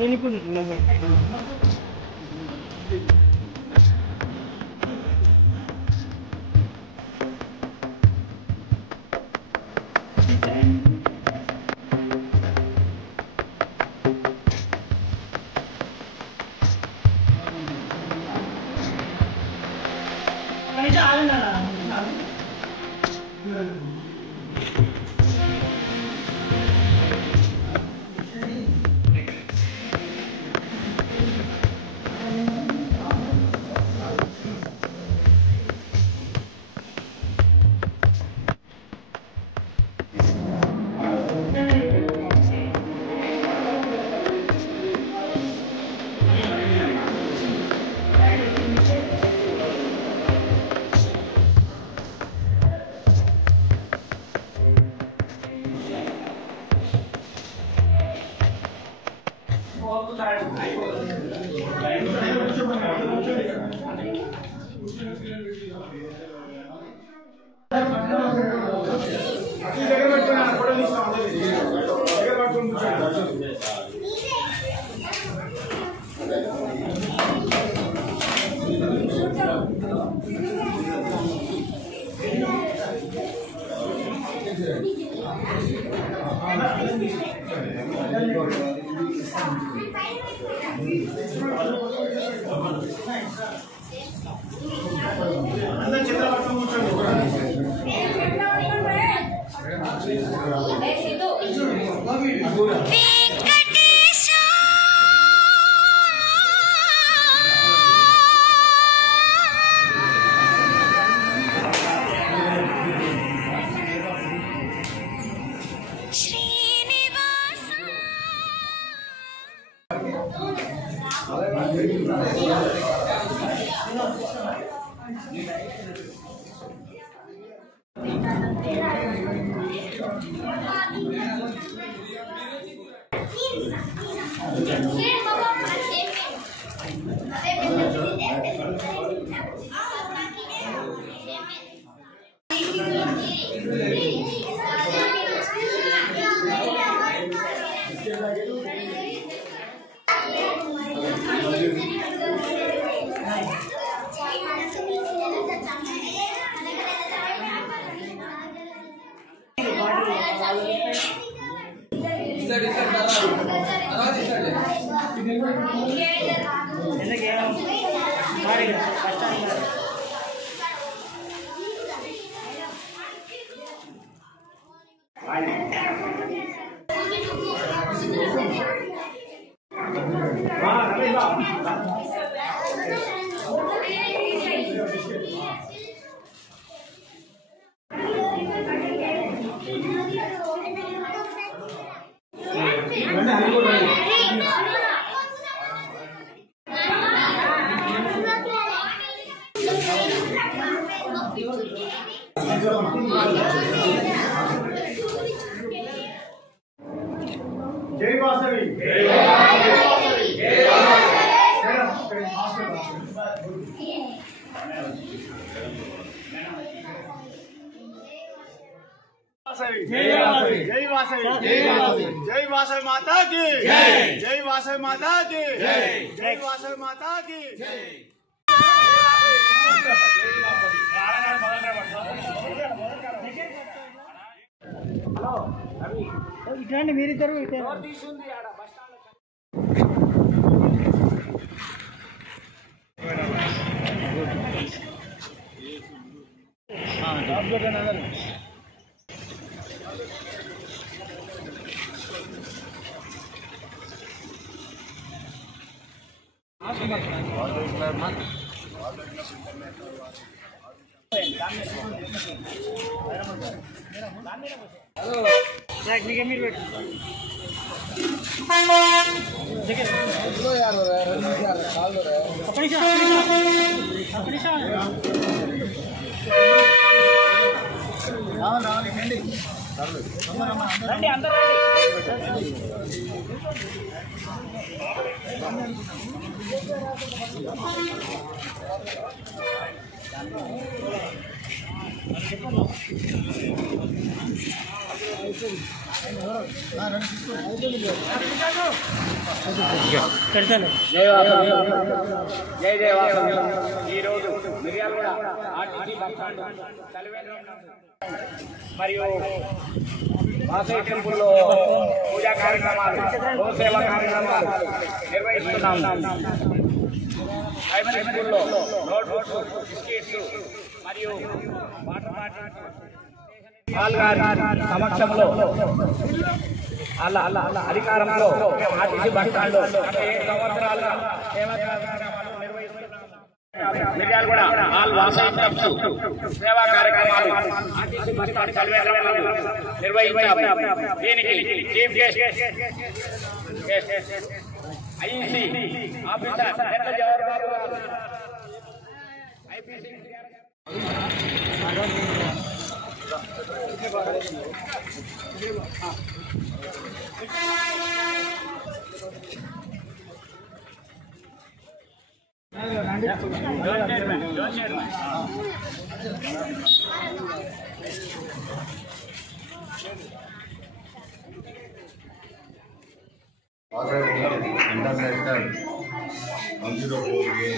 Ini pun जय वासवी जय वासवी माता की जय वासवी माता की जय वासवी माता की ఇట్లాంటి మీరిద్దరు మీరు పెట్టు రండి అందరూ జై జయ వాసవి ఈరోజు మిర్యాలగూడ ఆర్టీసీ బస్ స్టాండ్ మరియు వాసవి టెంపుల్లో పూజా కార్యక్రమాలు గోసేవ కార్యక్రమాలు నిర్వహిస్తున్నాం. ప్రైమరీ స్కూల్లో నోట్బుక్స్ బిస్కెట్స్ మరియు వాటర్ బాటిల్ సమక్షంలో అలా అధికారంలో ఆర్టీసీ బస్ స్టాండ్ 7 సంవత్సరాలుగా సేవా కార్యక్రమాలు నిర్వహిస్తున్నాం. మిర్యాలగూడ ఆల్ వాసవి క్లబ్స్ సేవా కార్యక్రమాలు ఆర్టీసీ బస్ స్టాండ్ కల్వేరంలో నిర్వహించాం. దీనికి చీఫ్ గెస్ట్ ఐసీ ఆఫీసర్ పెద్ద Jawahar Babu IPC international 104A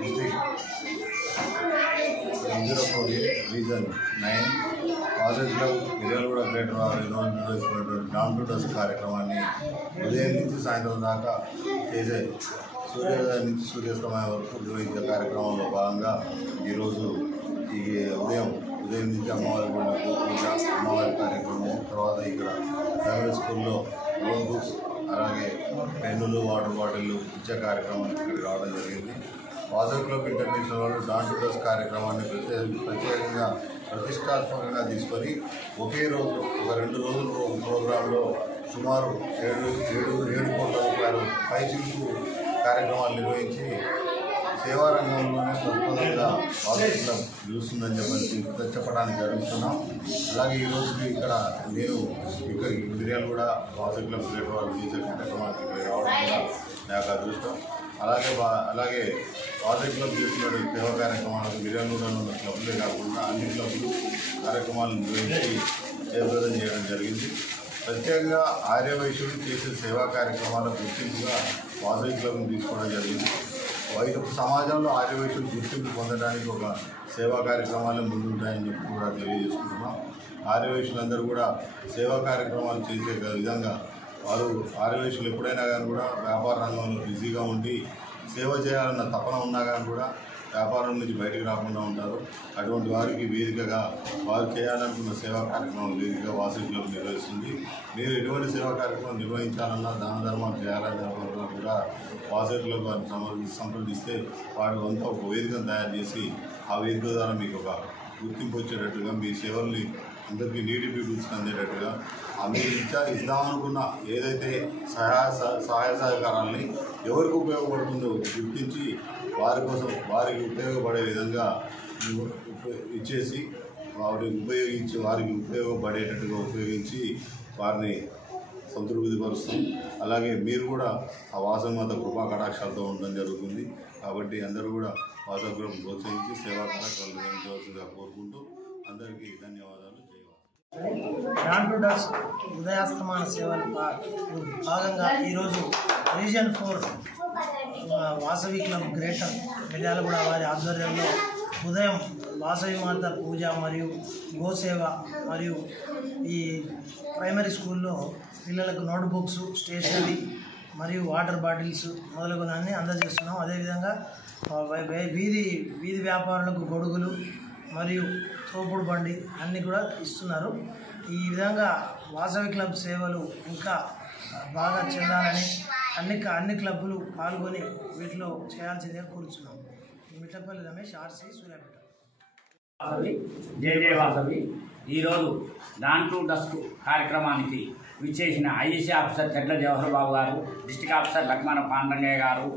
district 104A region 9 Vasavi club Miryalaguda greater నిర్వహిస్తున్నటువంటి డామ్ టు డస్క్ కార్యక్రమాన్ని ఉదయం నుంచి సాయంత్రం దాకా చేసే సూర్యోదయం నుంచి సూర్యాస్తమయం వరకు నిర్వహించే కార్యక్రమంలో భాగంగా ఈరోజు ఈ ఉదయం నుంచి అమ్మవారి గుళ్ళకు పూజ అమ్మవారి కార్యక్రమం తర్వాత ఇక్కడ ప్రైమరీ స్కూల్లో నోట్ బుక్స్ అలాగే పెన్నులు వాటర్ బాటిళ్ళు ఇచ్చే కార్యక్రమానికి ఇక్కడికి రావడం జరిగింది. వాసవి క్లబ్ ఇంటర్నేషనల్ వాళ్ళు డామ్ టు డస్క్ కార్యక్రమాన్ని ప్రత్యేకంగా ప్రతిష్టాత్మకంగా తీసుకొని ఒకే రోజు ఒక 2 రోజుల ప్రోగ్రాంలో సుమారు 7 కోట్ల రూపాయలు పైచిలుకు కార్యక్రమాలు నిర్వహించి సేవా రంగంలోనే ప్రధానంగా వాసవి క్లబ్ నిలుస్తుందని చెప్పడానికి జరుగుతున్నాం. అలాగే ఈరోజు ఇక్కడ నేను ఇక్కడ మిర్యాలగూడ వాసవి క్లబ్ వాళ్ళు చేసే కార్యక్రమానికి రావడం కూడా నాకు అదృష్టం. అలాగే వాసవి క్లబ్ చేసిన సేవా కార్యక్రమాలకు మిర్యాలగూడలో ఉన్న క్లబ్లే కాకుండా అన్ని క్లబ్లు కార్యక్రమాలు నిర్వహించి జయప్రదం చేయడం జరిగింది. ప్రత్యేకంగా ఆర్యవైశ్యులు చేసే సేవా కార్యక్రమాల గుర్తింపుగా వాసవి క్లబ్ను తీసుకోవడం జరిగింది. సమాజంలో ఆర్యవైశ్యులు గుర్తింపు పొందడానికి ఒక సేవా కార్యక్రమాలు ముందుంటాయని చెప్పి కూడా తెలియజేసుకుంటున్నాం. ఆర్యవైశ్యులందరూ కూడా సేవా కార్యక్రమాలు చేసే విధంగా వారు ఆర్యవైశ్యులు ఎప్పుడైనా కానీ కూడా వ్యాపార రంగంలో బిజీగా ఉండి సేవ చేయాలన్న తపన ఉన్నా కానీ కూడా వ్యాపారం నుంచి బయటకు రాకుండా ఉంటారు. అటువంటి వారికి వేదికగా వారు చేయాలనుకున్న సేవా కార్యక్రమం వేదికగా వాసవి క్లబ్ నిర్వహిస్తుంది. మీరు ఎటువంటి సేవా కార్యక్రమం నిర్వహించాలన్నా దాన ధర్మాలు చేయాలన్నా కూడా వాసవి క్లబ్ వారిని సంప్రదిస్తే వారు అంతా ఒక వేదికను తయారు చేసి ఆ వేదిక ద్వారా మీకు ఒక గుర్తింపు వచ్చేటట్టుగా మీ సేవల్ని అందరికీ నీటి పీపుల్స్కి అందేటట్టుగా మీరు ఇద్దామనుకున్న ఏదైతే సహాయ సహకారాలని ఎవరికి ఉపయోగపడుతుందో గుర్తించి వారికి ఉపయోగపడే విధంగా ఇచ్చేసి వారికి ఉపయోగపడేటట్టుగా ఉపయోగించి వారిని సంతృప్తిపరుస్తాం. అలాగే మీరు కూడా ఆ వాసవిమాత కృపా కటాక్షాలతో ఉండడం జరుగుతుంది. కాబట్టి అందరూ కూడా వాసవిని ప్రోత్సహించి సేవా కార్యక్రమాలు నిర్వహించవలసిందిగా కోరుకుంటూ అందరికీ ధన్యవాదాలు. డాన్ టు డస్ట్ ఉదయాస్తమాన సేవల భాగంగా ఈరోజు reason 4 Vasavi club greater Miryalaguda వారి ఆధ్వర్యంలో ఉదయం వాసవి మాత పూజ మరియు గోసేవ మరియు ఈ ప్రైమరీ స్కూల్లో పిల్లలకు నోట్బుక్స్, స్టేషనరీ మరియు వాటర్ బాటిల్స్ మొదలగునన్నీ అందజేస్తున్నాం. అదేవిధంగా వీధి వ్యాపారులకు గొడుగులు మరియు తోపుడు బండి అన్నీ కూడా ఇస్తున్నారు. ఈ విధంగా వాసవి క్లబ్ సేవలు ఇంకా బాగా చెందాలని అన్ని క్లబ్బులు పాల్గొని వీటిలో చేయాల్సిందిగా కోరుతున్నాం. మిట్టపల్లి రమేష్, ఆర్సీ, సూర్యాపేట. జయ వాసవి ఈరోజు డాన్ టు డస్ట్ కార్యక్రమానికి విచ్చేసిన ఐఏసీ ఆఫీసర్ చెట్ల జవహర్ బాబు గారు, డిస్టిక్ ఆఫీసర్ లక్మాన పాండరంగయ్య గారు,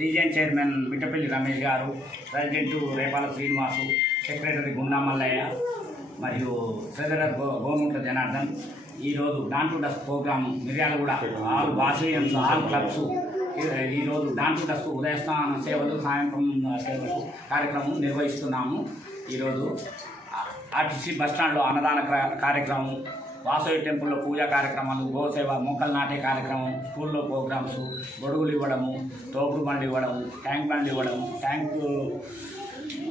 రీజియన్ చైర్మన్ మిట్టపల్లి రమేష్ గారు, ప్రెసిడెంట్ రేపాల శ్రీనివాసు, సెక్రటరీ గుండా మల్లయ్య మరియు ట్రెజరర్ గోముట్ల జనార్దన్. ఈరోజు dawn to dusk programme Miryalaguda all Vasavians all clubs ఈరోజు డాన్ టు డస్ట్ ఉదయస్థాన సేవలు, సాయంత్రం సేవలు కార్యక్రమం నిర్వహిస్తున్నాము. ఈరోజు ఆర్టీసీ బస్టాండ్లో అన్నదాన కార్యక్రమం, వాసవి టెంపుల్లో పూజా కార్యక్రమాలు, గోసేవ, మొక్కలు నాటే కార్యక్రమం, స్కూల్లో ప్రోగ్రామ్స్, గొడుగులు ఇవ్వడము, తోపుడు బండ్లు ఇవ్వడము, ట్యాంక్ బండ్లు ఇవ్వడము,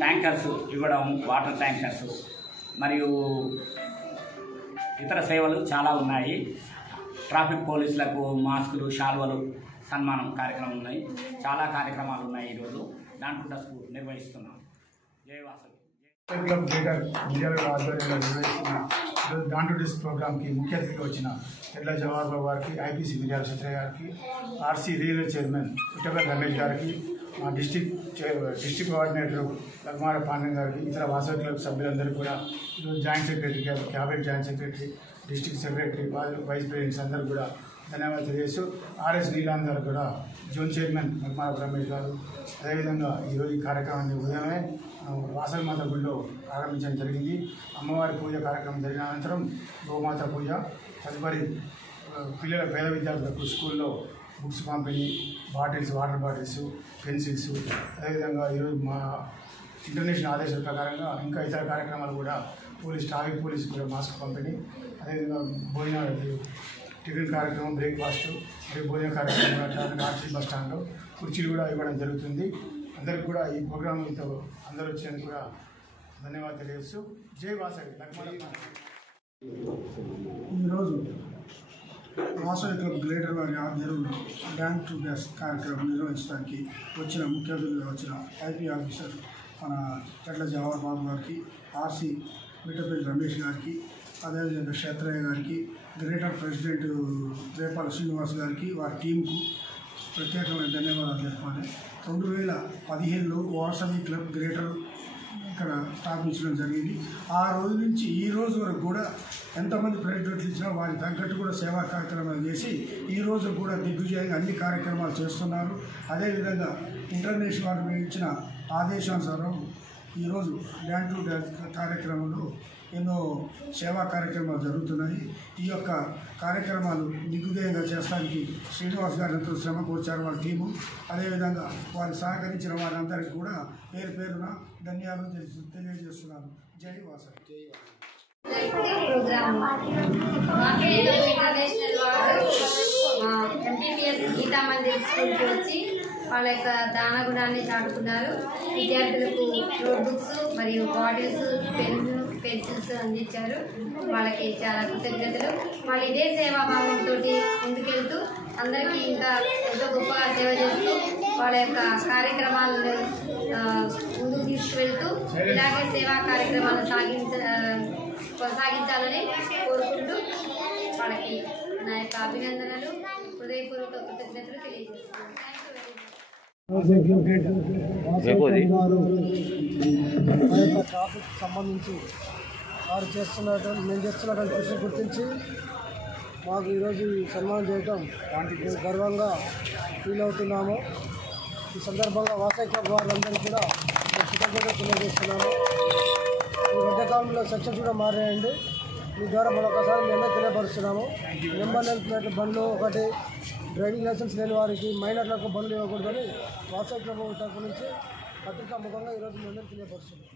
ట్యాంకర్స్ ఇవ్వడం, వాటర్ ట్యాంకర్స్ మరియు ఇతర సేవలు చాలా ఉన్నాయి. ట్రాఫిక్ పోలీసులకు మాస్కులు, శాల్వలు సన్మానం కార్యక్రమం ఉన్నాయి. చాలా కార్యక్రమాలు ఉన్నాయి. ఈరోజు డాన్ టు డస్ట్ నిర్వహిస్తున్నాం. జై వాసవి. క్లబ్ గ్రేటర్ మిర్యాలగూడ ఆధ్వర్యంలో నిర్వహిస్తున్న డాన్ టు డస్ట్ ప్రోగ్రామ్కి ముఖ్య అతిథిగా వచ్చిన చెట్ల జవహర్ బాబు గారికి, ఐపీసీ మిర్యాల చిత్రయ్య గారికి, RC regional chairman Mittapalli Ramesh గారికి, మా డిస్టిక్ కోఆర్డినేటర్ లక్మార పాండ్యం గారికి, ఇతర వాసవి క్లబ్ సభ్యులందరికీ కూడా ఈరోజు joint secretary, cabinet joint secretary, district secretary, vice presidents అందరూ కూడా ధన్యవాదాలు తెలియజేస్తూ, ఆర్ఎస్ నీలాంద్ గారు కూడా జోన్ చైర్మన్ లక్మార రమేష్ గారు, అదేవిధంగా ఈరోజు ఈ కార్యక్రమాన్ని ఉదయమే వాసవి మాత గుడిలో ప్రారంభించడం జరిగింది. అమ్మవారి పూజ కార్యక్రమం జరిగిన అనంతరం గోమాత పూజ, తదుపరి పిల్లల పేద విద్యార్థులకు స్కూల్లో బుక్స్ పంపిణీ, బాటిల్స్, వాటర్ బాటిల్స్, పెన్సిల్స్, అదేవిధంగా ఈరోజు మా ఇంటర్నేషనల్ ఆదేశాల ప్రకారంగా ఇంకా ఇతర కార్యక్రమాలు కూడా ట్రాఫిక్ పోలీసు కూడా మాస్క్ పంపిణీ, అదేవిధంగా భోజనాలు, టిఫిన్ కార్యక్రమం, బ్రేక్ఫాస్ట్ మరియు భోజన కార్యక్రమం కూడా ఆర్సీ బస్ స్టాండ్లో కుర్చీలు కూడా ఇవ్వడం జరుగుతుంది. అందరికి కూడా ఈ ప్రోగ్రాంతో అందరూ వచ్చేందుకు కూడా ధన్యవాదాలు తెలియజేస్తూ జై వాసవి. ఈరోజు వాసవి క్లబ్ గ్రేటర్ వారి ఆధ్వర్యంలో డాన్ టు డస్ట్ కార్యక్రమం నిర్వహించడానికి వచ్చిన ముఖ్య అతిథిగా వచ్చిన ఐపీ ఆఫీసర్ మన చెట్ల జవహర్ బాబు గారికి, ఆర్సీ మిట్టపల్లి రమేష్ గారికి, అదేవిధంగా క్షేత్రయ్య గారికి, గ్రేటర్ ప్రెసిడెంట్ రేపాల శ్రీనివాస్ గారికి, వారి టీంకు ప్రత్యేకమైన ధన్యవాదాలు చెప్పాలి. 2015లో వాసవి క్లబ్ గ్రేటర్ ఇక్కడ స్థాపించడం జరిగింది. ఆ రోజు నుంచి ఈ రోజు వరకు కూడా ఎంతమంది ప్రెసిడెంట్లు ఇచ్చినా వారికి తగ్గట్టు కూడా సేవా కార్యక్రమాలు చేసి ఈ రోజు కూడా దిగ్విజయంగా అన్ని కార్యక్రమాలు చేస్తున్నారు. అదేవిధంగా ఇంటర్నేషనల్ వారు ఇచ్చిన ఆదేశానుసారం ఈరోజు డాన్ టు డస్ట్ కార్యక్రమంలో ఎన్నో సేవా కార్యక్రమాలు జరుగుతున్నాయి. ఈ యొక్క కార్యక్రమాలు దిగ్విజయంగా చేస్తానికి శ్రీనివాస్ గారు ఎంతో శ్రమ కోర్చారు వారి టీము. అదేవిధంగా వారు సహకరించిన వారందరికీ కూడా పేరు పేరున ధన్యవాదాలు తెలియజేస్తున్నాను. జై వాసవి. ప్రోగ్రామ్ ఇంటర్నేషనల్ వారు ఎంపీపీఎస్ గీతా మందిర్ స్కూల్కి వచ్చి వాళ్ళ యొక్క దాన గుణాన్ని చాటుకున్నారు. విద్యార్థులకు నోట్బుక్స్ మరియు బాటిల్స్, పెన్ను, పెన్సిల్స్ అందించారు. వాళ్ళకి చాలా కృతజ్ఞతలు. వాళ్ళు ఇదే సేవాభావంతో ముందుకెళ్తూ అందరికీ ఇంకా ఎంతో గొప్పగా సేవ చేస్తూ వాళ్ళ యొక్క కార్యక్రమాలను ముందుకు తీసుకువెళ్తూ ఇలాగే సేవా కార్యక్రమాలను కొనసాగించాలని కోరుకుంటూ వాళ్ళకి నా యొక్క అభినందనలు, హృదయపూర్వక కృతజ్ఞతలు తెలియజేస్తున్నాను. ట్రాఫిక్ సంబంధించి వారు మేము చేస్తున్నటువంటి కృషి గుర్తించి మాకు ఈరోజు సన్మానం చేయటం మేము గర్వంగా ఫీల్ అవుతున్నాము. ఈ సందర్భంగా వాసవి క్లబ్ వారందరికీ కూడా కృతజ్ఞతలు తెలియజేస్తున్నాము. ఈ మధ్యకాలంలో సెక్షన్స్ కూడా మారాయండి. మీ ద్వారా మరొకసారి మేము తెలియపరుస్తున్నాము. నెంబర్ ప్లేట్ బండ్లు ఒకటి, డ్రైవింగ్ లైసెన్స్ లేని వారికి మైనర్లకు బండ్లు ఇవ్వకూడదని వాసవి క్లబ్ తరఫు నుంచి పత్రికా ముఖంగా ఈరోజు మేము తెలియపరుస్తున్నాం.